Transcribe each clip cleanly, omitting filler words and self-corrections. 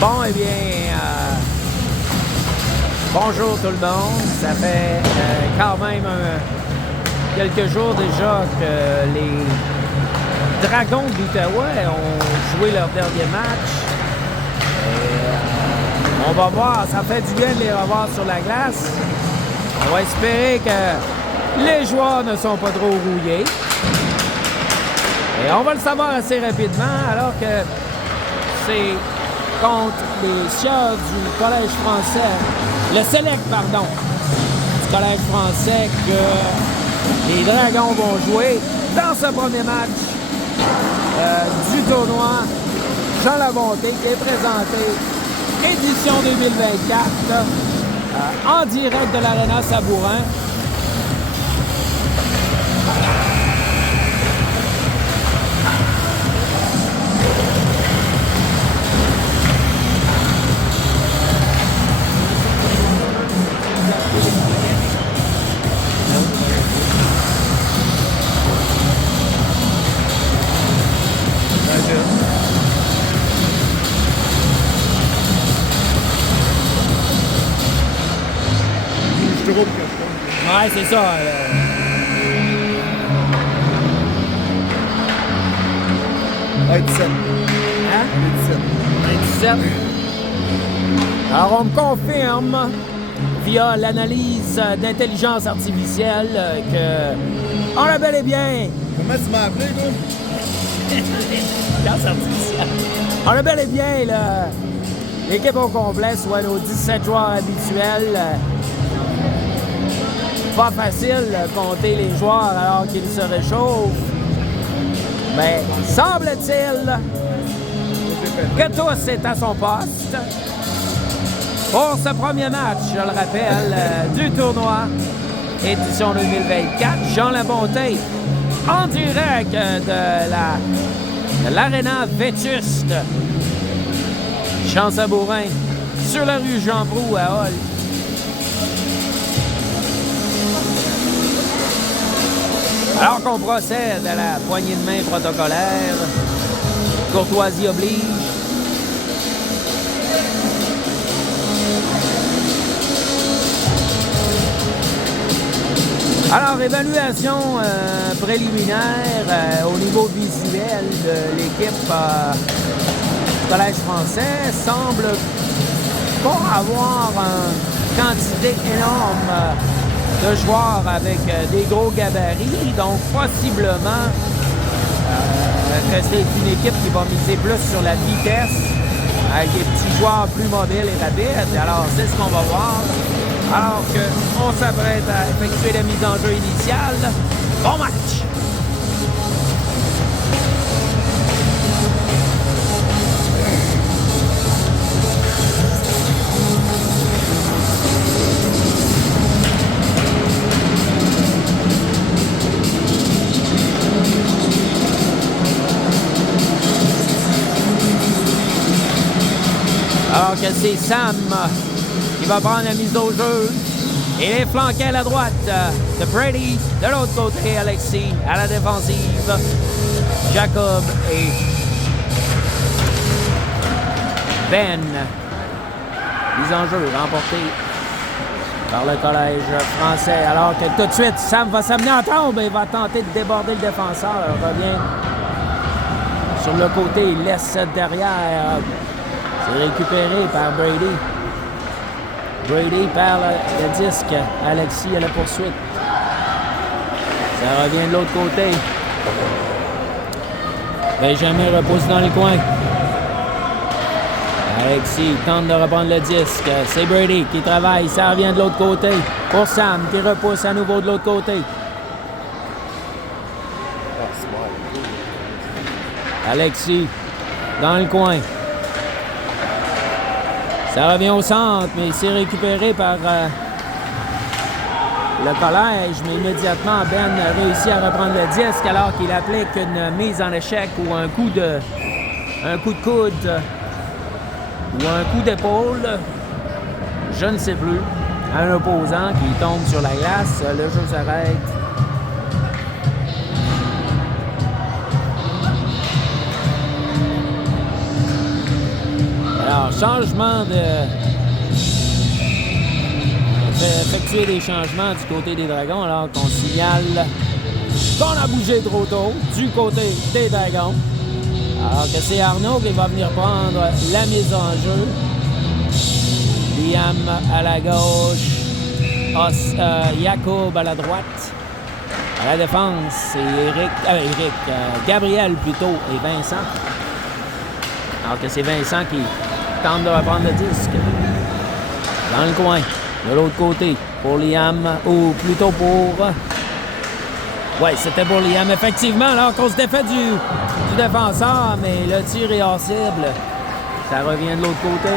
Bon, eh bien, bonjour tout le monde. Ça fait quand même quelques jours déjà que les Dragons de l'Outaouais ont joué leur dernier match. Et, on va voir, ça fait du bien de les revoir sur la glace. On va espérer que les joueurs ne sont pas trop rouillés. Et on va le savoir assez rapidement, alors que c'est contre les Sieurs du Collège français, le Select, pardon, du Collège français, que les Dragons vont jouer dans ce premier match du tournoi Jean Labonté, qui est présenté édition 2024 en direct de l'Arena Sabourin. Ouais, c'est ça. 17. Hein? 17. 27. Alors, on me confirme via l'analyse d'intelligence artificielle que on a bel et bien... Comment tu m'as appelé, toi? Intelligence artificielle. On a bel et bien l'équipe au complet, soit nos 17 joueurs habituels. Pas facile de compter les joueurs alors qu'ils se réchauffent. Mais semble-t-il que tous est à son poste pour ce premier match, je le rappelle, du tournoi édition 2024. Jean Labonté en direct de l'Arena vétuste Jean Sabourin sur la rue Jean-Proulx à Hall. Alors qu'on procède à la poignée de main protocolaire, courtoisie oblige. Alors, évaluation préliminaire au niveau visuel de l'équipe du Collège français semble pas avoir une quantité énorme de joueurs avec des gros gabarits, donc possiblement que c'est une équipe qui va miser plus sur la vitesse, avec des petits joueurs plus mobiles et rapides. Alors, c'est ce qu'on va voir. Alors qu'on s'apprête à effectuer la mise en jeu initiale. Bon match! Alors que c'est Sam qui va prendre la mise au jeu. Il est flanqué à la droite de Brady. De l'autre côté, Alexis à la défensive. Jacob et Ben. Mise en jeu remportée par le Collège français. Alors que tout de suite, Sam va s'amener en tombe et va tenter de déborder le défenseur. Il revient sur le côté, il laisse derrière. C'est récupéré par Brady. Brady perd le disque. Alexis à la poursuite. Ça revient de l'autre côté. Benjamin repousse dans le coin. Alexis tente de reprendre le disque. C'est Brady qui travaille. Ça revient de l'autre côté. Pour Sam qui repousse à nouveau de l'autre côté. Alexis dans le coin. Ça revient au centre, mais c'est récupéré par le Collège. Mais immédiatement, Ben réussit à reprendre le disque alors qu'il applique une mise en échec ou un coup de coude ou un coup d'épaule, je ne sais plus, à un opposant qui tombe sur la glace. Le jeu s'arrête. Alors, changement de... On fait effectuer des changements du côté des Dragons alors qu'on signale qu'on a bougé trop tôt du côté des Dragons. Alors que c'est Arnaud qui va venir prendre la mise en jeu. Liam à la gauche, Jacob à la droite. À la défense, c'est Gabriel plutôt et Vincent. Alors que c'est Vincent qui tente de reprendre le disque. Dans le coin, de l'autre côté, pour Liam, ou plutôt pour... Oui, c'était pour Liam, effectivement, alors qu'on se défait du défenseur, mais le tir est hors cible. Ça revient de l'autre côté.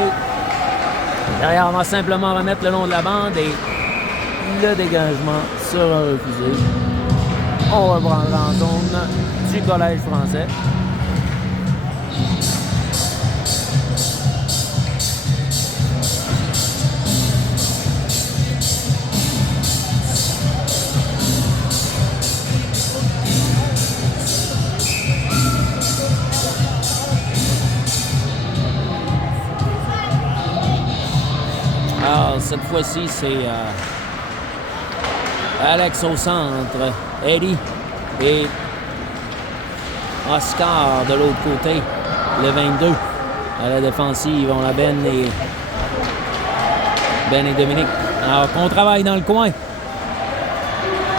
Derrière, on va simplement remettre le long de la bande et le dégagement sera refusé. On reprendra en zone du Collège français. Alors, cette fois-ci, c'est Alex au centre, Eddie et Oscar de l'autre côté, le 22. À la défensive, on a Ben et Dominique. Alors qu'on travaille dans le coin,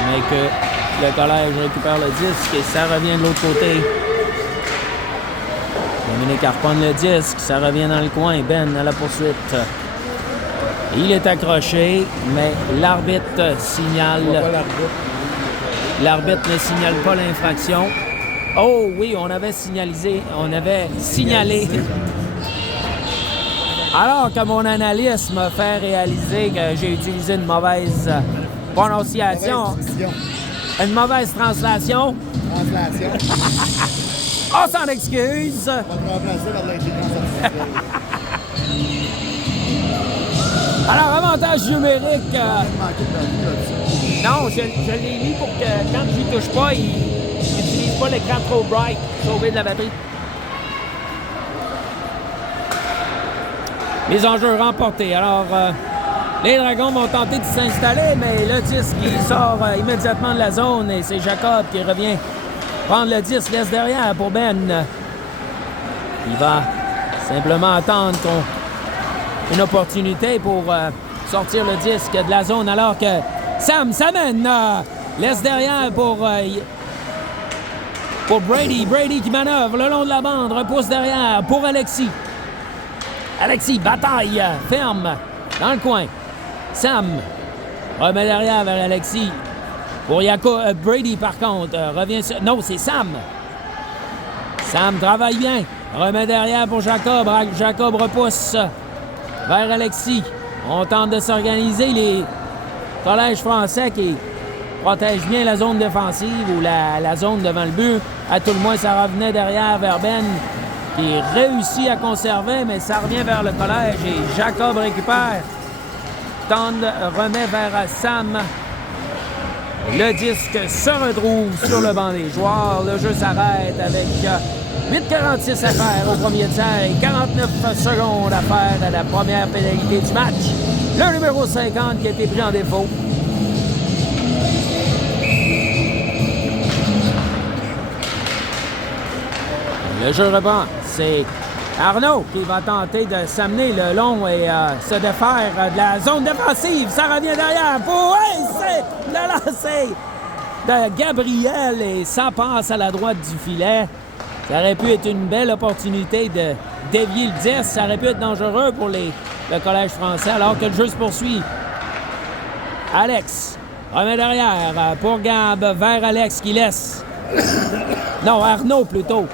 mais que le Collège récupère le disque et ça revient de l'autre côté. Dominique harponne le disque, ça revient dans le coin. Ben à la poursuite. Il est accroché, mais l'arbitre signale... L'arbitre ne signale pas l'infraction. Oh oui, on avait signalé. Alors que mon analyste me fait réaliser que j'ai utilisé une mauvaise prononciation. Une mauvaise translation. On s'en excuse. On va te remplacer par l'intelligence artificielle. Alors, avantage numérique. Non, je l'ai mis pour que quand je n'y touche pas, il n'utilise pas l'écran trop bright pour sauver de la batterie. Mise en jeu remportée. Alors, les Dragons vont tenter de s'installer, mais le disque il sort immédiatement de la zone et c'est Jacob qui revient prendre le disque, laisse derrière pour Ben. Il va simplement attendre une opportunité pour sortir le disque de la zone alors que Sam s'amène, laisse derrière pour Brady. Brady qui manœuvre le long de la bande, repousse derrière pour Alexis. Alexis, bataille, ferme, dans le coin. Sam remet derrière vers Alexis. Pour Brady, par contre, revient sur... Non, c'est Sam. Sam travaille bien. Remet derrière pour Jacob. Jacob repousse vers Alexis. On tente de s'organiser. Les Collèges français qui protègent bien la zone défensive ou la zone devant le but. À tout le moins, ça revenait derrière vers Ben qui réussit à conserver, mais ça revient vers le Collège et Jacob récupère. Remet vers Sam. Le disque se retrouve sur le banc des joueurs. Le jeu s'arrête avec 8,46 à faire au premier tiers et 49 secondes à faire à la première pénalité du match. Le numéro 50 qui a été pris en défaut. Le jeu reprend. C'est Arnaud qui va tenter de s'amener le long et se défaire de la zone défensive. Ça revient derrière pour le lancer de Gabriel et ça passe à la droite du filet. Ça aurait pu être une belle opportunité de dévier le 10. Ça aurait pu être dangereux pour le Collège français alors que le jeu se poursuit. Alex remet derrière pour Gab vers Alex qui laisse. Non, Arnaud plutôt.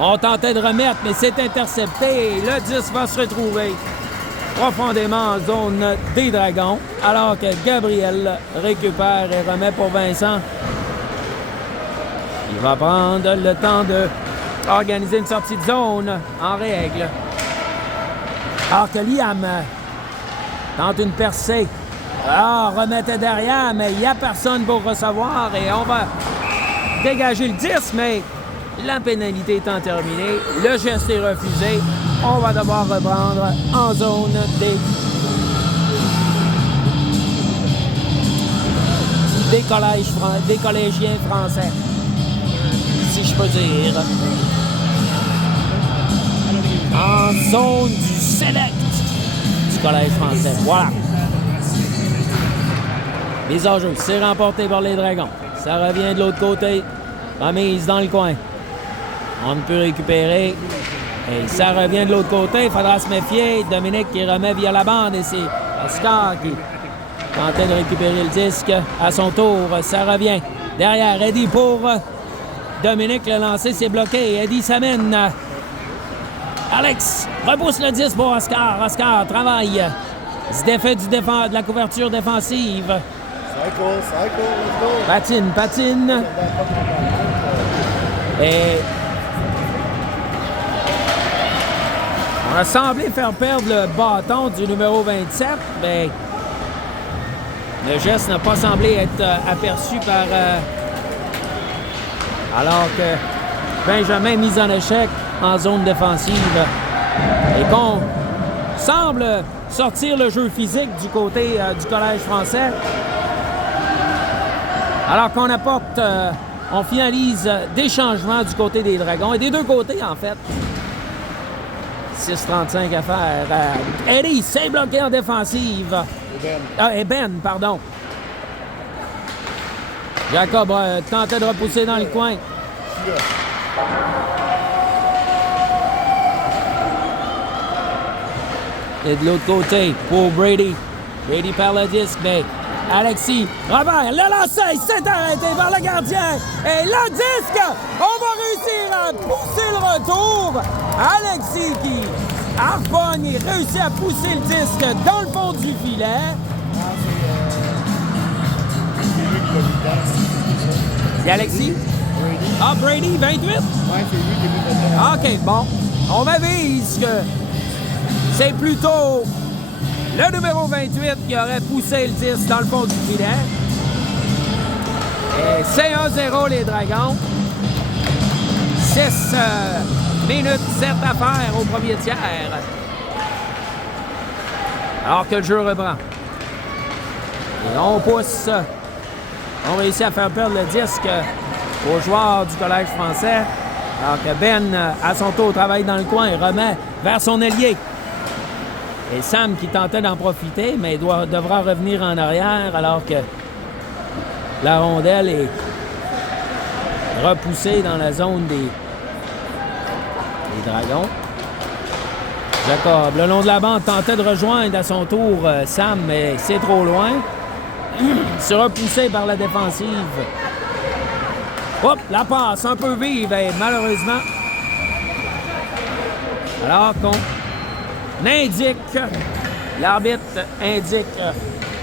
On tentait de remettre, mais c'est intercepté. Le 10 va se retrouver profondément en zone des Dragons, alors que Gabriel récupère et remet pour Vincent. Il va prendre le temps d'organiser une sortie de zone en règle. Alors que Liam tente une percée. Alors, remettait derrière, mais il n'y a personne pour recevoir et on va dégager le 10, mais La pénalité étant terminée, le geste est refusé. On va devoir reprendre en zone des collégiens français, si je peux dire. En zone du select du collège français. Voilà. Les enjeux, c'est remporté par les Dragons. Ça revient de l'autre côté. Remise dans le coin. On ne peut récupérer. Et ça revient de l'autre côté. Il faudra se méfier. Dominique qui remet via la bande. Et c'est Oscar qui tentait de récupérer le disque. À son tour, ça revient. Derrière, Eddie pour Dominique. Le lancer s'est bloqué. Eddie s'amène. Alex repousse le disque pour Oscar. Oscar travaille. Il se défait de la couverture défensive. Cycle, let's go. Patine. Et on a semblé faire perdre le bâton du numéro 27, mais le geste n'a pas semblé être aperçu par... alors que Benjamin mis en échec en zone défensive et qu'on semble sortir le jeu physique du côté du collège français. Alors qu'on apporte, on finalise des changements du côté des Dragons et des deux côtés, en fait. 6:35 à faire. Eddie s'est bloqué en défensive. Et Ben, pardon. Jacob tentait de repousser dans le coin. Et de l'autre côté, pour Brady. Brady perd le disque, mais Alexis, Robert, le lancer s'est arrêté par le gardien. Et le disque, on va réussir à pousser le retour. Alexis qui harponne et réussit à pousser le disque dans le fond du filet. C'est Alexis? Ah, Brady, 28? Ouais, c'est lui qui est plus OK, bon. On m'avise que c'est plutôt le numéro 28 qui aurait poussé le 10 dans le fond du filet. Et c'est 1-0 les Dragons. 6 minutes 7 à faire au premier tiers. Alors que le jeu reprend. Et on pousse. On réussit à faire perdre le disque aux joueurs du collège français. Alors que Ben, à son tour, travaille dans le coin et remet vers son ailier. Et Sam qui tentait d'en profiter, mais devra revenir en arrière alors que la rondelle est repoussée dans la zone des Dragons. Jacob, le long de la bande, tentait de rejoindre à son tour Sam, mais c'est trop loin. C'est repoussé par la défensive. Hop, la passe un peu vive, et malheureusement. Alors qu'on l'arbitre indique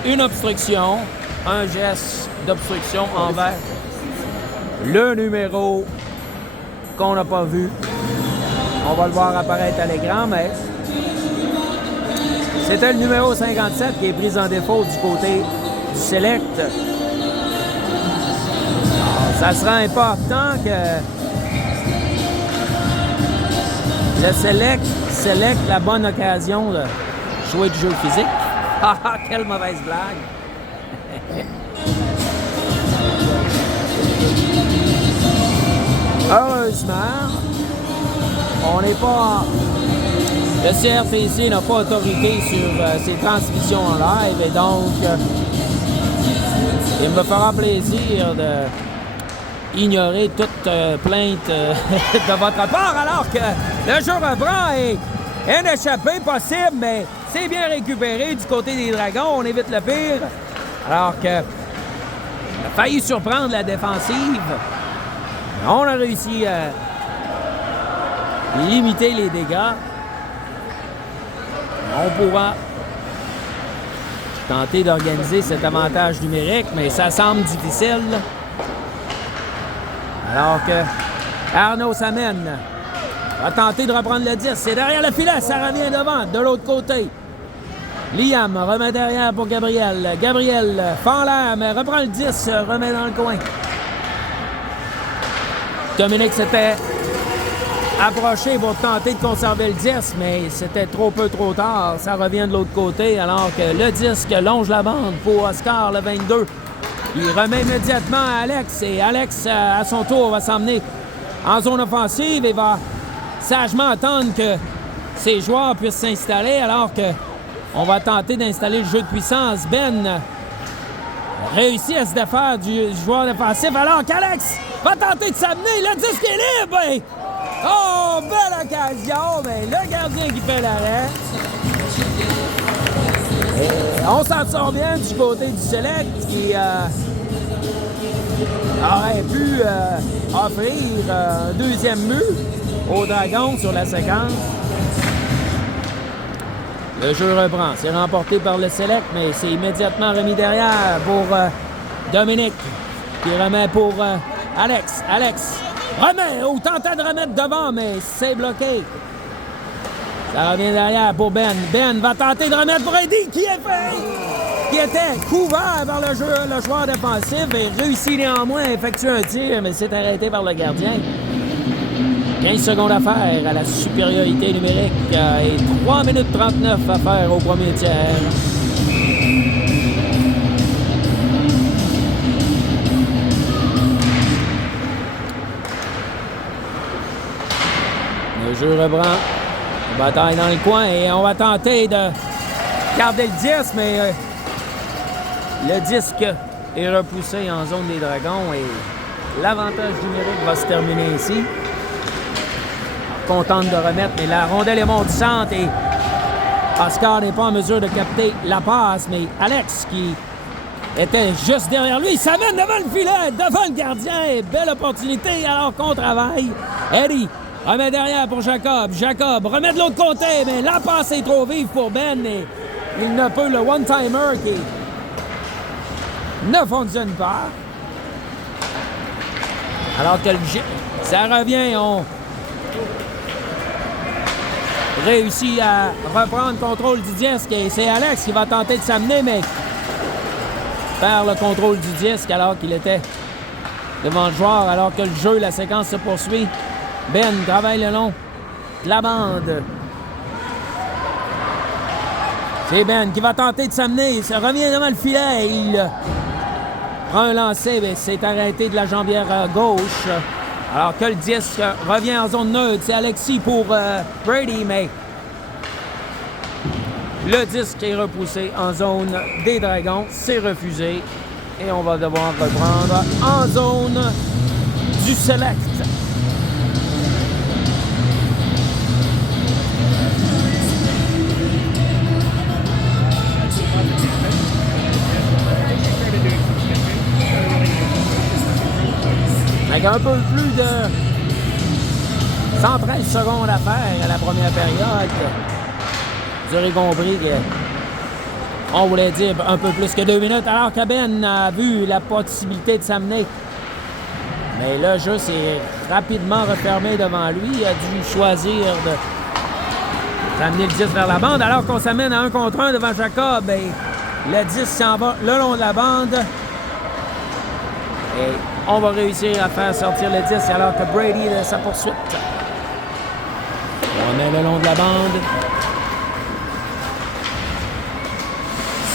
une obstruction, un geste d'obstruction envers le numéro qu'on n'a pas vu. On va le voir apparaître à l'écran, mais c'était le numéro 57 qui est pris en défaut du côté du select. Alors, ça sera important que le select la bonne occasion de jouer du jeu physique. Ah, quelle mauvaise blague! Heureusement, on n'est pas... Le CRTC n'a pas autorité sur ses transmissions en live et donc il me fera plaisir de ignorer toute plainte de votre part alors que le jeu reprend et un échappé possible, mais c'est bien récupéré du côté des Dragons. On évite le pire. Alors que on a failli surprendre la défensive. On a réussi à limiter les dégâts. On pourra tenter d'organiser cet avantage numérique, mais ça semble difficile. Alors que Arnaud s'amène. Va tenter de reprendre le 10. C'est derrière le filet. Ça revient devant, de l'autre côté. Liam remet derrière pour Gabriel. Gabriel fend l'air, mais reprend le 10, remet dans le coin. Dominique s'était approché pour tenter de conserver le 10, mais c'était trop tard. Ça revient de l'autre côté, alors que le disque longe la bande pour Oscar, le 22. Il remet immédiatement à Alex, et Alex, à son tour, va s'emmener en zone offensive et va sagement attendre que ses joueurs puissent s'installer, alors que on va tenter d'installer le jeu de puissance. Ben réussit à se défaire du joueur défensif, alors qu'Alex va tenter de s'amener. Le disque est libre! Et... oh, belle occasion! Mais le gardien qui fait l'arrêt. Et on s'en sort bien du côté du Select qui aurait pu offrir un deuxième but au Dragon sur la séquence. Le jeu reprend. C'est remporté par le Select, mais c'est immédiatement remis derrière pour Dominique, qui remet pour Alex. Alex remet ou tentait de remettre devant, mais c'est bloqué. Ça revient derrière pour Ben. Ben va tenter de remettre pour Eddie, qui était couvert par le joueur défensif et réussit néanmoins à effectuer un tir, mais c'est arrêté par le gardien. 15 secondes à faire à la supériorité numérique et 3 minutes 39 à faire au premier tiers. Le jeu reprend. Bataille dans le coin et on va tenter de garder le 10, mais le disque est repoussé en zone des Dragons et l'avantage numérique va se terminer ici. Contente de remettre, mais la rondelle est montissante et Oscar n'est pas en mesure de capter la passe, mais Alex qui était juste derrière lui, s'amène devant le filet, devant le gardien, et belle opportunité alors qu'on travaille. Eddie remet derrière pour Jacob. Jacob remet de l'autre côté, mais la passe est trop vive pour Ben et il ne peut le one-timer qui ne fonctionne pas. Alors que ça revient, on réussit à reprendre le contrôle du disque et c'est Alex qui va tenter de s'amener, mais perd le contrôle du disque alors qu'il était devant le joueur, alors que le jeu, la séquence se poursuit. Ben travaille le long de la bande. C'est Ben qui va tenter de s'amener. Il se revient devant le filet. Il prend un lancer, mais c'est arrêté de la jambière gauche. Alors que le disque revient en zone neutre. C'est Alexis pour Brady, mais le disque est repoussé en zone des Dragons. C'est refusé. Et on va devoir reprendre en zone du Select. Avec un peu plus de 113 secondes à faire à la première période, vous aurez compris qu'on voulait dire un peu plus que 2 minutes, alors que Ben a vu la possibilité de s'amener. Mais le jeu s'est rapidement refermé devant lui. Il a dû choisir de s'amener le 10 vers la bande, alors qu'on s'amène à 1 contre 1 devant Jacob. Et le 10 s'en va le long de la bande. Et on va réussir à faire sortir le 10 alors que Brady de sa poursuite. On est le long de la bande.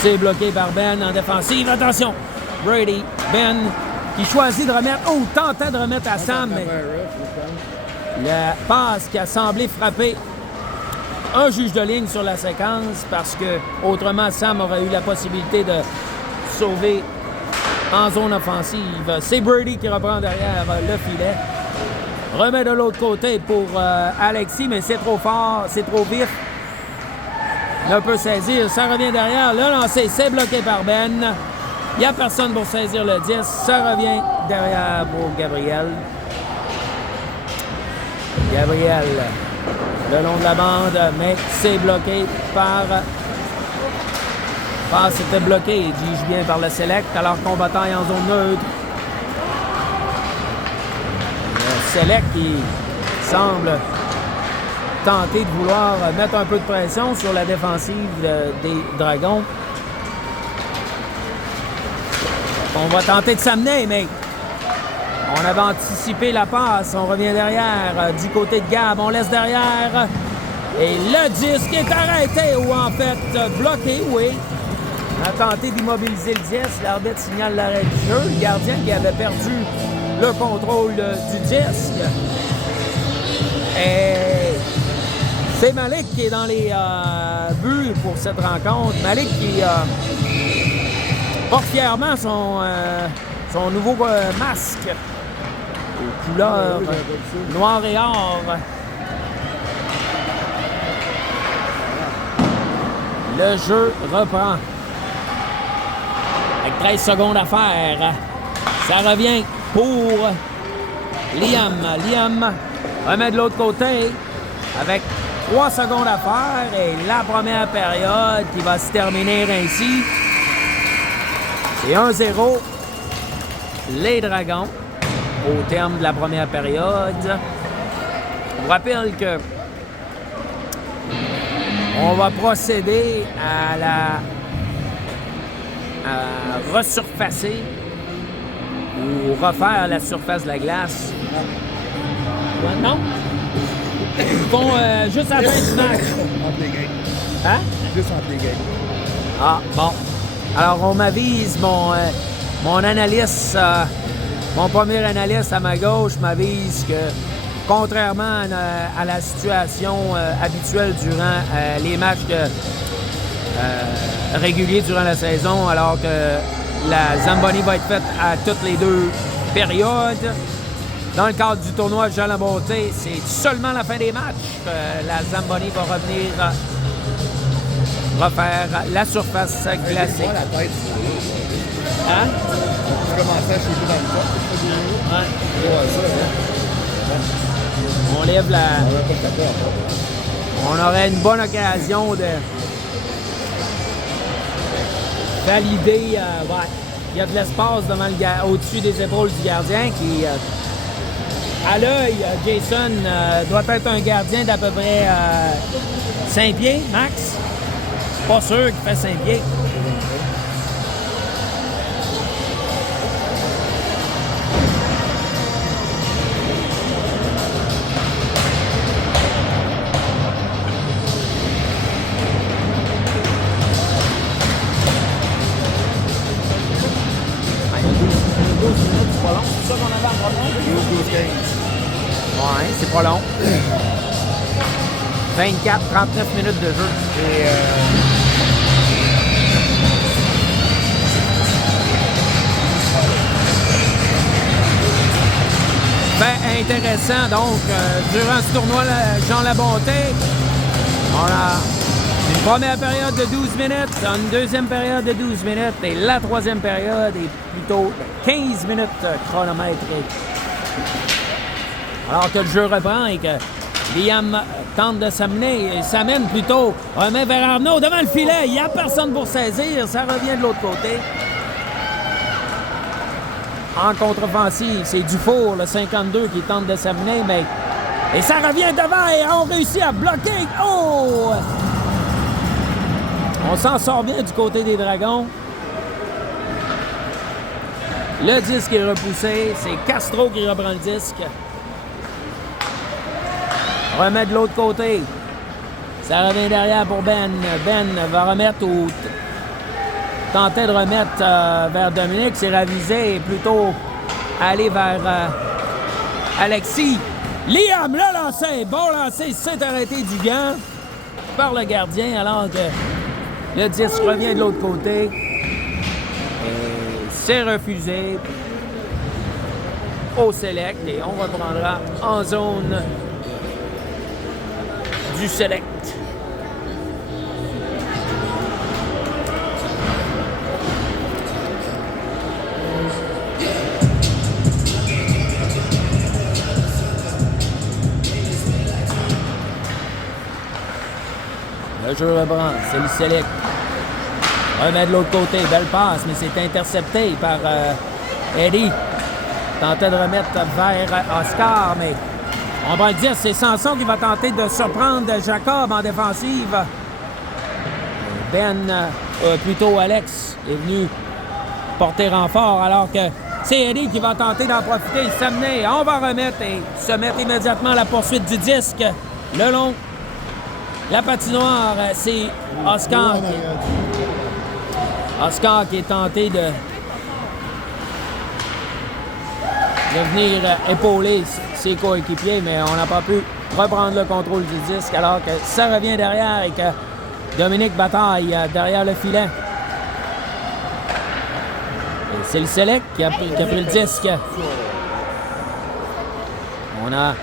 C'est bloqué par Ben en défensive. Attention! Brady, Ben, qui choisit de remettre... oh, tentait de remettre à Sam, mais la passe qui a semblé frapper un juge de ligne sur la séquence parce que autrement Sam aurait eu la possibilité de sauver en zone offensive. C'est Brady qui reprend derrière le filet. Remet de l'autre côté pour Alexis, mais c'est trop fort, c'est trop vif. Ne peut saisir, ça revient derrière. Le lancer, c'est bloqué par Ben. Il n'y a personne pour saisir le 10. Ça revient derrière pour Gabriel. Gabriel, le long de la bande, mais c'est bloqué par... passe était bloqué, dis-je bien, par le Select, alors qu'on bataille en zone neutre. Le Select qui semble tenter de vouloir mettre un peu de pression sur la défensive des Dragons. On va tenter de s'amener, mais On avait anticipé la passe. On revient derrière du côté de Gab. On laisse derrière. Et le disque est arrêté ou en fait bloqué, oui. On a tenté d'immobiliser le disque. L'arbitre signale l'arrêt du jeu. Le gardien qui avait perdu le contrôle du disque. Et c'est Malik qui est dans les buts pour cette rencontre. Malik qui porte fièrement son nouveau masque aux couleurs noir et or. Le jeu reprend. Avec 13 secondes à faire. Ça revient pour Liam. Liam remet de l'autre côté avec 3 secondes à faire. Et la première période qui va se terminer ainsi. C'est 1-0. Les Dragons au terme de la première période. Je vous rappelle que on va procéder à resurfacer ou refaire la surface de la glace. Ouais, non? Ils font juste à la fin du match. Entre les games. Hein? Juste entre les games. Ah, bon. Alors, on m'avise, mon analyste, mon premier analyste à ma gauche m'avise que, contrairement à la situation habituelle durant les matchs réguliers durant la saison, alors que la Zamboni va être faite à toutes les 2 périodes, dans le cadre du tournoi Jean Labonté, c'est seulement la fin des matchs que la Zamboni va revenir refaire la surface classique. La tête, Hein? on commençait à shooter dans le top. Ouais. Ouais, ça, hein. On lève la... On va pas taper après. On aurait une bonne occasion de valider. Ouais. Il y a de l'espace devant au-dessus des épaules du gardien qui, à l'œil, Jason doit être un gardien d'à peu près 5 pieds, max. Pas sûr qu'il fait 5 pieds. C'est ça qu'on avait en premier? Ouais, c'est pas long. 24-39 minutes de jeu. Et Fait intéressant, donc, durant ce tournoi, Jean Labonté, on a une première période de 12 minutes, une deuxième période de 12 minutes, et la troisième période est plutôt 15 minutes chronométrées. Alors que le jeu reprend et que Liam tente de s'amener, il s'amène plutôt, remet vers Arnaud devant le filet, il n'y a personne pour saisir, ça revient de l'autre côté. En contre-offensive, c'est Dufour, le 52, qui tente de s'amener, mais... Et ça revient devant et on réussit à bloquer. Oh! On s'en sort bien du côté des Dragons. Le disque est repoussé. C'est Castro qui reprend le disque. Remet de l'autre côté. Ça revient derrière pour Ben. Ben va remettre ou tenter de remettre vers Dominique. C'est ravisé et plutôt aller vers Alexis. Liam, le lancer. Bon lancer. C'est arrêté du gant par le gardien alors que le disque revient de l'autre côté. C'est refusé au select et on reprendra en zone du select. Le jeu reprend, c'est le select. Remet de l'autre côté, belle passe, mais c'est intercepté par Eddie. Tentait de remettre vers Oscar, mais on va le dire, c'est Sanson qui va tenter de surprendre Jacob en défensive. Ben, plutôt Alex, est venu porter renfort alors que C'est Eddie qui va tenter d'en profiter, s'amener. On va remettre et se mettre immédiatement à la poursuite du disque. Le long. La patinoire, c'est Oscar. Oscar qui est tenté de venir épauler ses coéquipiers, mais on n'a pas pu reprendre le contrôle du disque alors que ça revient derrière et que Dominique bataille derrière le filet. Et c'est le Select qui a pris le disque. On a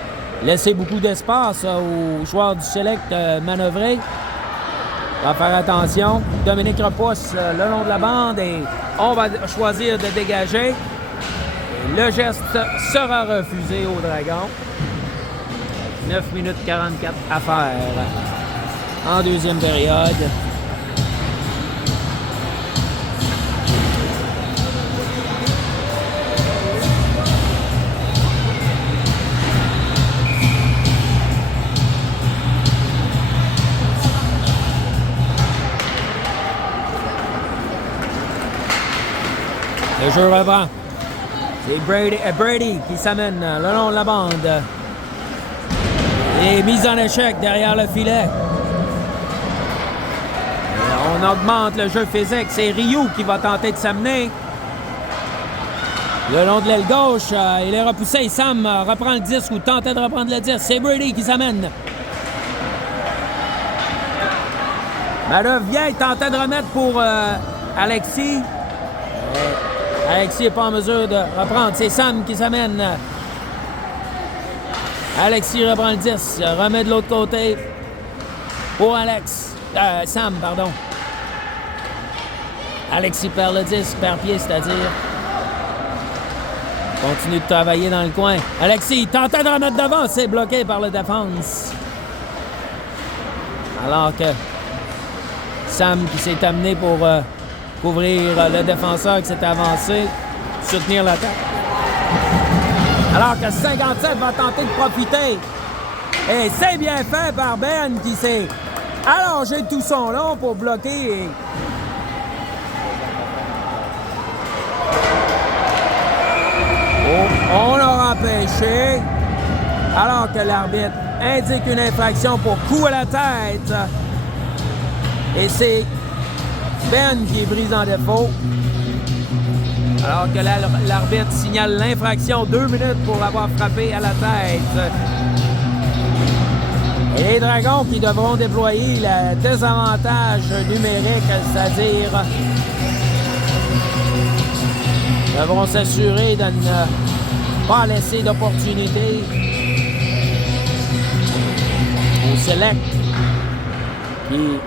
laissé beaucoup d'espace aux joueurs du Select de manœuvrer. On va faire attention. Dominique repousse le long de la bande et on va choisir de dégager. Le geste sera refusé au Dragon. 9 minutes 44 à faire en deuxième période. Le jeu reprend. C'est Brady qui s'amène le long de la bande. Et mise en échec derrière le filet. Et on augmente le jeu physique. C'est Ryu qui va tenter de s'amener. Le long de l'aile gauche, il est repoussé. Sam reprend le disque ou tentait de reprendre le disque. C'est Brady qui s'amène. Madoff vient tenter de remettre pour Alexis. Alexis n'est pas en mesure de reprendre. C'est Sam qui s'amène. Alexis reprend le 10. Remet de l'autre côté pour Sam, pardon. Alexis perd le 10, perd pied, c'est-à-dire. Continue de travailler dans le coin. Alexis tentait de remettre devant. C'est bloqué par la défense. Alors que Sam qui s'est amené pour couvrir le défenseur qui s'est avancé, soutenir l'attaque. Alors que 57 va tenter de profiter. Et c'est bien fait par Ben qui s'est allongé tout son long pour bloquer. On a empêché. Alors que l'arbitre indique une infraction pour coup à la tête. Et c'est Ben qui est pris en défaut. Alors que l'arbitre signale l'infraction 2 minutes pour avoir frappé à la tête. Et les Dragons qui devront déployer le désavantage numérique, c'est-à-dire devront s'assurer de ne pas laisser d'opportunité aux Select qui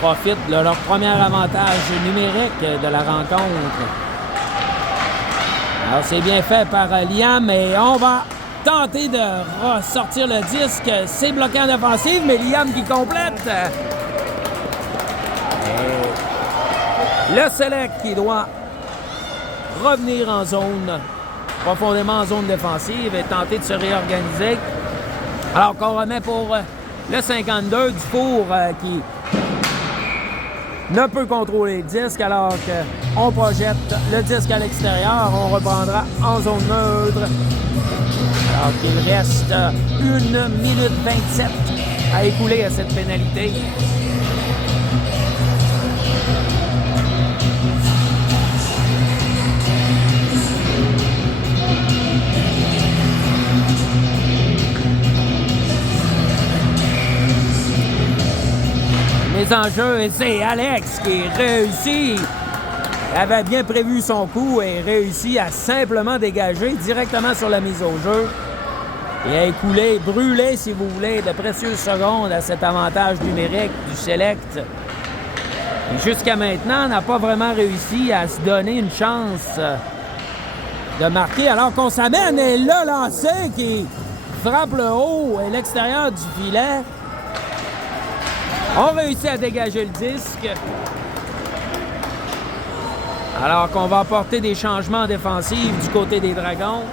profitent de leur premier avantage numérique de la rencontre. Alors, c'est bien fait par Liam et on va tenter de ressortir le disque. C'est bloqué en défensive, mais Liam qui complète. Et le Select qui doit revenir en zone, profondément en zone défensive et tenter de se réorganiser. Alors qu'on remet pour le 52 Dufour qui ne peut contrôler le disque alors qu'on projette le disque à l'extérieur. On reprendra en zone neutre. Alors qu'il reste 1 minute 27 à écouler à cette pénalité. Les enjeux, et c'est Alex qui réussit. Il avait bien prévu son coup et réussit à simplement dégager directement sur la mise au jeu. Et à écouler, brûler, si vous voulez, de précieuses secondes à cet avantage numérique du Select. Et jusqu'à maintenant, on n'a pas vraiment réussi à se donner une chance de marquer alors qu'on s'amène. Et le lancer qui frappe le haut et l'extérieur du filet. On réussit à dégager le disque. Alors qu'on va apporter des changements défensifs du côté des Dragons.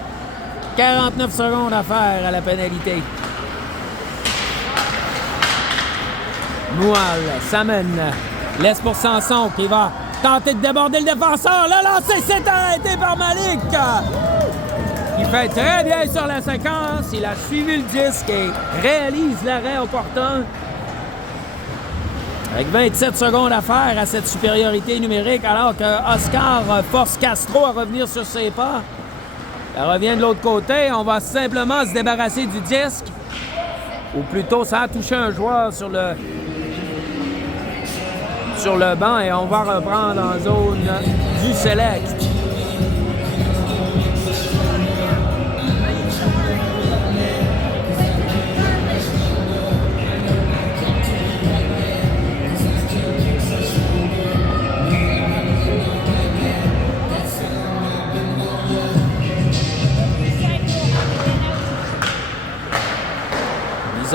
49 secondes à faire à la pénalité. Moual s'amène. Laisse pour Sanson qui va Tenté de déborder le défenseur. Le lancer s'est arrêté par Malik. Il fait très bien sur la séquence. Il a suivi le disque et réalise l'arrêt opportun. Avec 27 secondes à faire à cette supériorité numérique, alors que Oscar force Castro à revenir sur ses pas. Elle revient de l'autre côté. On va simplement se débarrasser du disque. Ou plutôt, ça a touché un joueur sur le banc et on va reprendre en zone du select.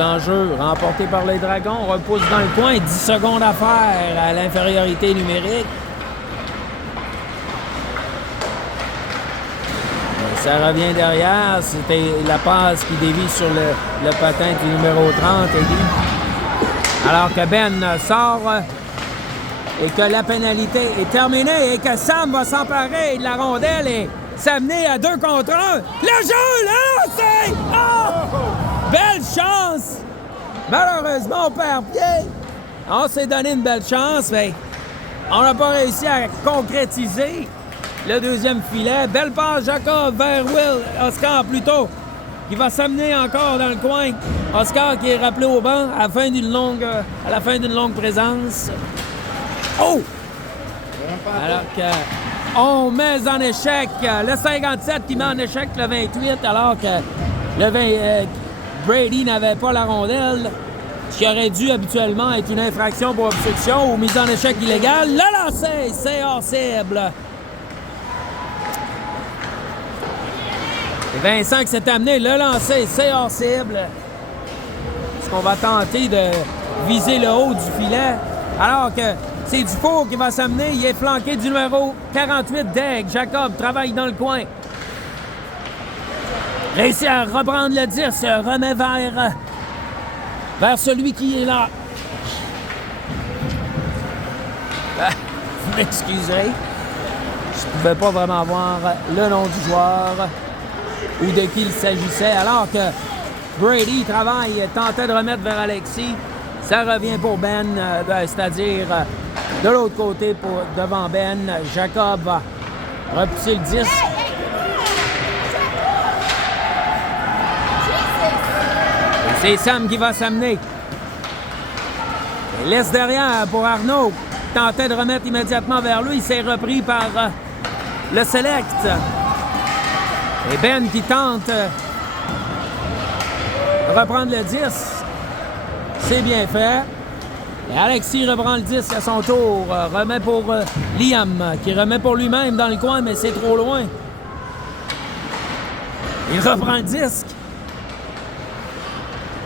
En jeu, remporté par les Dragons, repousse dans le coin, 10 secondes à faire à l'infériorité numérique. Et ça revient derrière, c'était la passe qui dévie sur le patin du numéro 30, Eddie. Alors que Ben sort et que la pénalité est terminée et que Sam va s'emparer de la rondelle et s'amener à 2 contre 1. Le jeu, là, c'est... Oh! Belle chance! Malheureusement, on perd pied. On s'est donné une belle chance, mais on n'a pas réussi à concrétiser le deuxième filet. Belle passe, Jacob, vers Will. Oscar, plutôt, qui va s'amener encore dans le coin. Oscar qui est rappelé au banc à la fin d'une longue présence. Oh! Alors qu'on met en échec le 57 qui met en échec le 28, alors que le 20... Brady n'avait pas la rondelle, ce qui aurait dû habituellement être une infraction pour obstruction ou mise en échec illégale. Le lancer, c'est hors cible. Et Vincent qui s'est amené, le lancer, c'est hors cible. Est-ce qu'on va tenter de viser le haut du filet? Alors que c'est Dufour qui va s'amener, il est flanqué du numéro 48 d'Aigle. Jacob travaille dans le coin. Réussit à reprendre le 10, remet vers celui qui est là. Vous m'excuserez. Je ne pouvais pas vraiment voir le nom du joueur ou de qui il s'agissait. Alors que Brady tentait de remettre vers Alexis. Ça revient pour Ben, c'est-à-dire de l'autre côté devant Ben. Jacob va repousser le 10. C'est Sam qui va s'amener. Il laisse derrière pour Arnaud. Il tentait de remettre immédiatement vers lui. Il s'est repris par le select. Et Ben qui tente de reprendre le 10. C'est bien fait. Et Alexis reprend le 10 à son tour. Remet pour Liam, qui remet pour lui-même dans le coin, mais c'est trop loin. Il reprend le disque.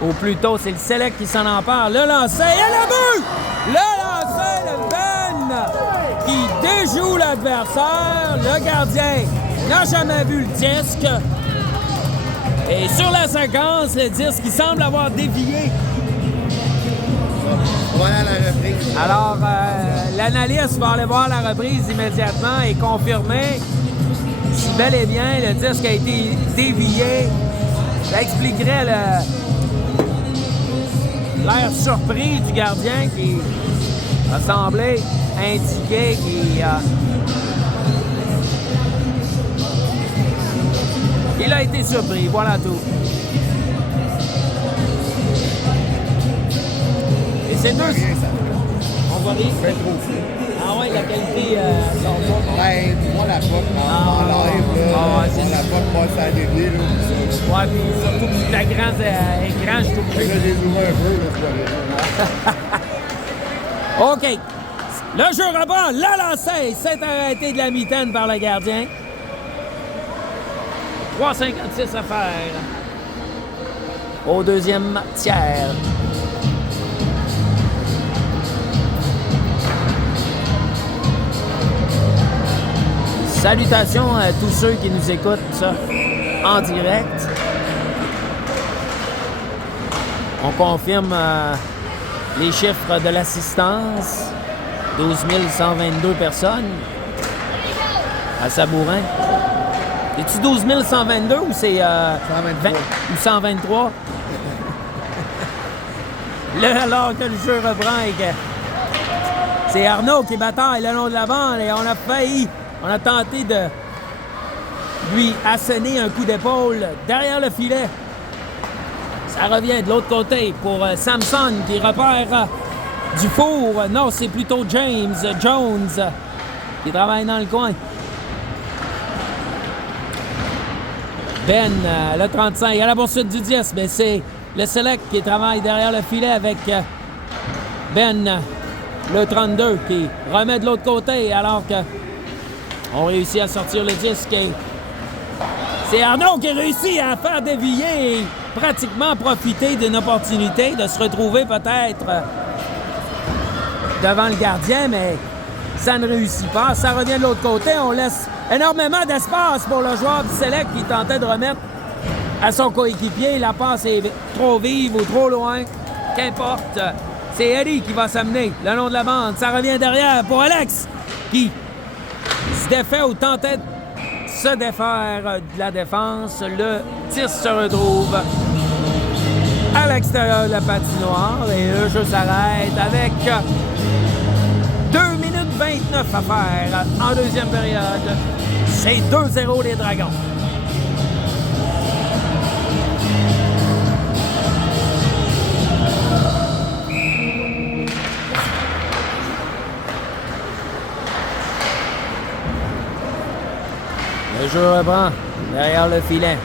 Ou plutôt, c'est le select qui s'en empare. Le lancer et le but! Le lancer de Ben qui déjoue l'adversaire. Le gardien n'a jamais vu le disque. Et sur la séquence, le disque qui semble avoir dévié. Voilà la reprise. Alors, l'analyste va aller voir la reprise immédiatement et confirmer si bel et bien le disque a été dévié. Ça expliquerait l'air surpris du gardien qui a semblé indiquer qu'il a été surpris. Voilà tout. Et c'est deux. On va lire. Ah ouais, la qualité sort pas. Ouais, moi la pote en live, là. C'est La pote passe à la télé, là. Ouais, puis surtout que c'est la grand écran, je trouve. Fait que là, j'ai ouvert un peu, là, c'est pas OK. Le jeu reprend. La lancée s'est arrêté de la mitaine par le gardien. 3,56 à faire. Au deuxième tiers. Salutations à tous ceux qui nous écoutent en direct. On confirme les chiffres de l'assistance. 12 122 personnes à Sabourin. Es-tu 12 122 ou c'est 123. Ou 123? Là, alors que le jeu reprend et que c'est Arnaud qui bataille le long de la bande et on a tenté de lui asséner un coup d'épaule derrière le filet. Ça revient de l'autre côté pour Samson qui repère du four. Non, c'est plutôt James Jones qui travaille dans le coin. Ben, le 35, à la poursuite du 10, mais c'est le Select qui travaille derrière le filet avec Ben, le 32, qui remet de l'autre côté alors que on réussit à sortir le disque. Et c'est Arnaud qui réussit à faire dévier et pratiquement profiter d'une opportunité de se retrouver peut-être devant le gardien, mais ça ne réussit pas. Ça revient de l'autre côté. On laisse énormément d'espace pour le joueur du Select qui tentait de remettre à son coéquipier. La passe est trop vive ou trop loin. Qu'importe. C'est Eddie qui va s'amener le long de la bande. Ça revient derrière pour Alex qui se défait ou tentait de se défaire de la défense. Le 10 se retrouve à l'extérieur de la patinoire et le jeu s'arrête avec 2 minutes 29 à faire en deuxième période. C'est 2-0 les Dragons. Le jeu reprend derrière le filet.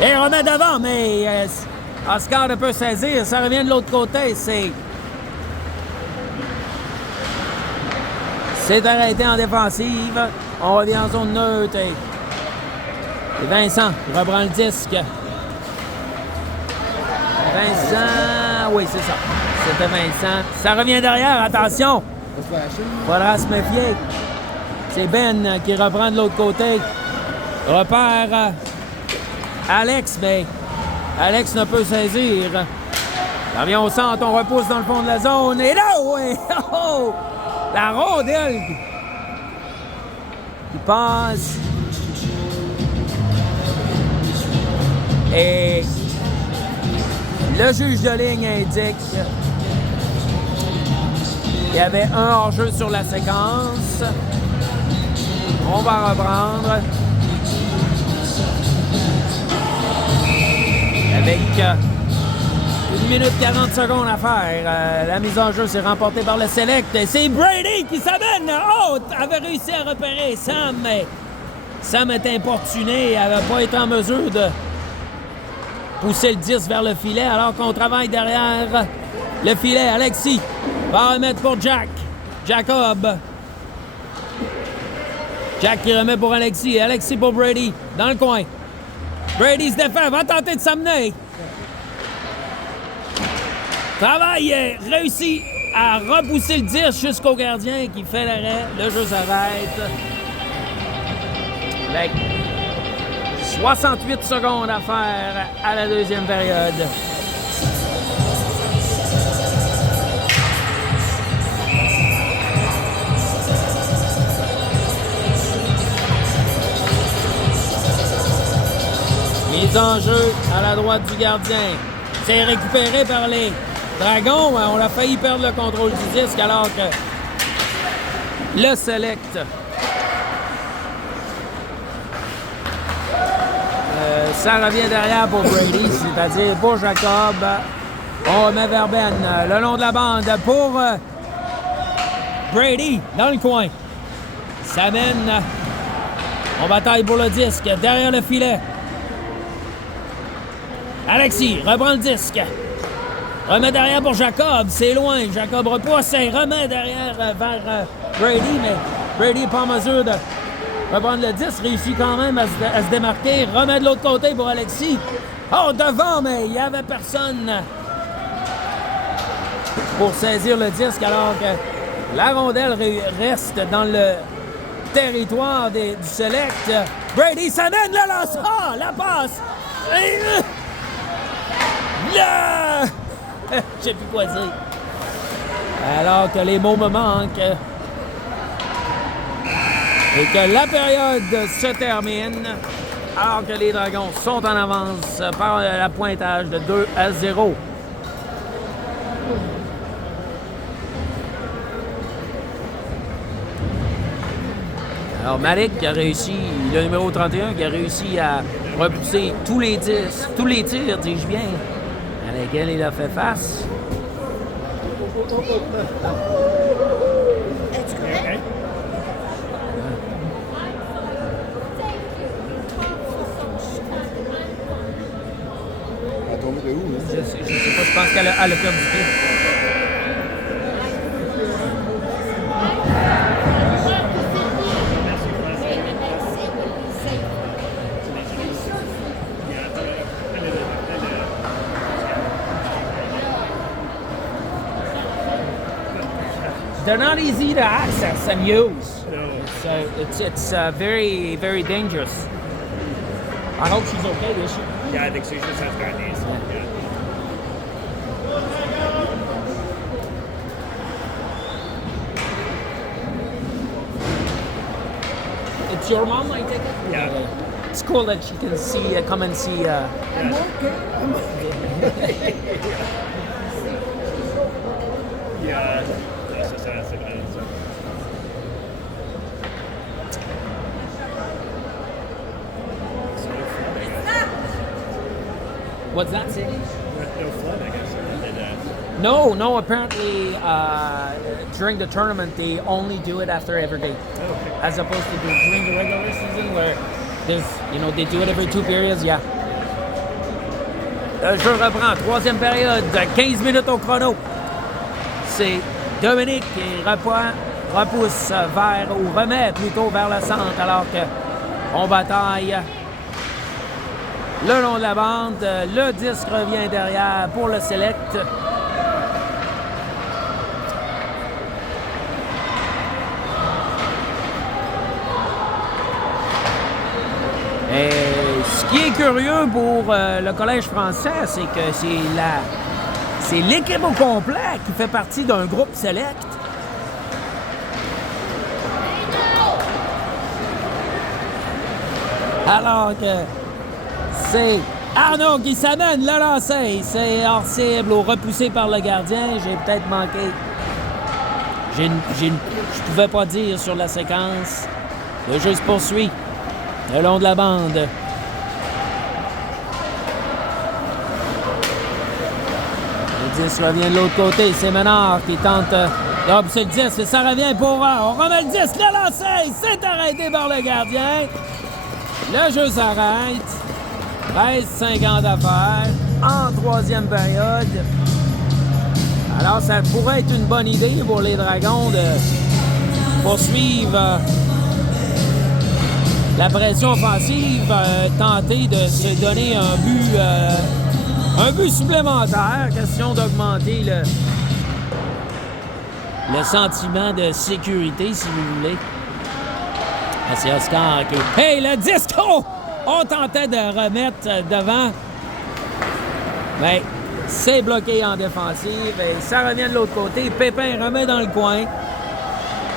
Et on remet devant, mais Oscar ne peut saisir. Ça revient de l'autre côté. C'est arrêté en défensive. On revient en zone neutre. Et Vincent reprend le disque. Vincent, oui, c'est ça. C'était Vincent. Ça revient derrière, attention. Faudra se méfier. C'est Ben qui reprend de l'autre côté. Repère Alex, mais Alex ne peut saisir. Ça revient au centre, on repousse dans le fond de la zone. Et là, oui! Oh! La rondelle qui passe. Et le juge de ligne indique qu'il y avait un hors-jeu sur la séquence. On va reprendre avec 1 minute 40 secondes à faire. La mise en jeu s'est remportée par le Select. C'est Brady qui s'amène. Oh! Avait réussi à repérer Sam, mais Sam est importuné. Elle n'avait pas été en mesure de pousser le 10 vers le filet alors qu'on travaille derrière le filet. Alexis va remettre pour Jack. Jacob. Jack qui remet pour Alexis. Alexis pour Brady. Dans le coin. Brady se défend. Va tenter de s'amener. Travail réussi à repousser le 10 jusqu'au gardien qui fait l'arrêt. Le jeu s'arrête. Avec 68 secondes à faire à la deuxième période. Mise en jeu à la droite du gardien. C'est récupéré par les Dragons. On a failli perdre le contrôle du disque alors que le Select ça revient derrière pour Brady, c'est-à-dire pour Jacob. On remet vers Ben le long de la bande pour Brady dans le coin. Ça mène en bataille pour le disque derrière le filet. Alexis reprend le disque. Remet derrière pour Jacob. C'est loin. Jacob repousse et remet derrière vers Brady. Mais Brady n'est pas en mesure de reprendre le 10. Réussit quand même à se démarquer. Remet de l'autre côté pour Alexis. Oh, devant, mais il n'y avait personne pour saisir le disque alors que la rondelle reste dans le territoire du Select. Brady s'amène le lance. Ah, la passe. Je sais plus quoi dire. Alors que les mots me manquent. Et que la période se termine. Alors que les Dragons sont en avance par le pointage de 2-0. Alors Malik qui a réussi, le numéro 31, qui a réussi à repousser tous les tirs, dis-je bien, à lesquels il a fait face. Elle a tombé de où, là? Je sais pas, je pense qu'elle a perdu pied. They're not easy to access and use. No. So it's very, very dangerous. I hope she's okay, is she? Yeah, I think so. She just has bad knees. Yeah. It's your mom, I take it? Yeah. It's cool that she can see, come and see. Yeah. That's just acid. So. What's that say? No flood, I guess. No. Apparently, during the tournament, they only do it after every game, as opposed to during the regular season where there's, they do it every 2 periods. Yeah. Le jeu reprend, 3e période, 15 minutes au chrono. C'est Dominique qui repousse vers, ou remet plutôt vers le centre, alors qu'on bataille le long de la bande. Le disque revient derrière pour le select. Et ce qui est curieux pour le Collège français, c'est que c'est l'équipe au complet qui fait partie d'un groupe select. Alors que c'est Arnaud qui s'amène le lancer. C'est hors cible ou repoussé par le gardien. J'ai peut-être manqué. Je pouvais pas dire sur la séquence. Le jeu se poursuit le long de la bande. Le 10 revient de l'autre côté. C'est Ménard qui tente de repousser le 10. Et ça revient pour... On remet le 10. Le lancer. C'est arrêté par le gardien. Le jeu s'arrête. 13-50 à faire en 3e période. Alors, ça pourrait être une bonne idée pour les Dragons de poursuivre la pression offensive, tenter de se donner un but supplémentaire. Question d'augmenter le sentiment de sécurité, si vous voulez. C'est Oscar qui... Hey, le disque! Oh! On tentait de remettre devant. Mais c'est bloqué en défensive. Et ça revient de l'autre côté. Pépin remet dans le coin.